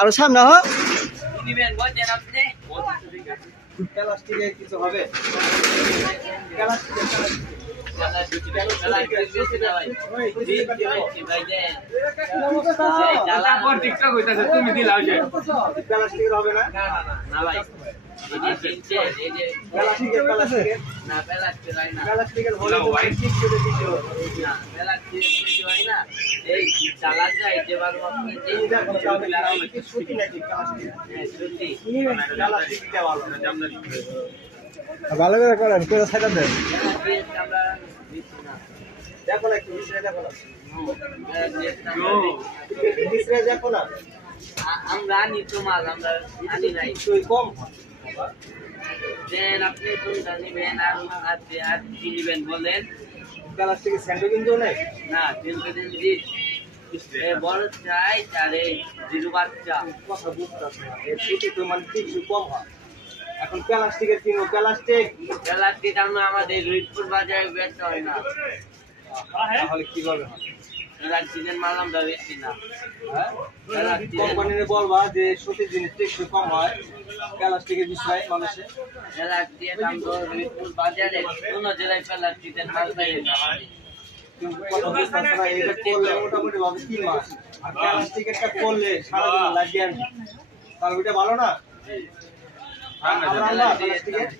আরো সামনে হ প্লাস্টিকের কিছু হবে তুমি দিলাও যে প্লাস্টিকের হবে না না ভাই ভালো করে করেন কেউ সাইডা দেন দেখো না একটু দেখো না দেখো না আমরা আনি তো মাল আমরা আনি নাই কম দেন আপনি কোনটা নেবেন আর কি নেবেন বলেন প্লাস্টিকের স্যান্ডো কিন্তু নেই না তিনটে দিন দিস বড় চাই তারে জিরো বাচ্চা কথা বুঝতেছে না এর থেকে তো মানে কিছু কম হয় এখন প্লাস্টিকের কিনো প্লাস্টিক আমরা আমাদের রুইপুর বাজারে বেচতে হয় না তাহলে কিভাবে হয় প্লাস্টিকের মাল আমরা বেশি না কোম্পানিরে বলবা যে সত্যি জিনিস একটু কম হয় প্লাস্টিকের বিষয় মানুষের প্লাস্টিকের দাম তো রুইপুর বাজারে কোন জেলায় প্লাস্টিকের মাল পাই না কিন্তু কথা বুঝতেছে না এটা করলে মোটামুটি ভাবে 3 মাস আর প্লাস্টিকেরটা করলে সারাদিন লাগিয়ে আনবি তাহলে ওইটা ভালো না আমরা প্লাস্টিকের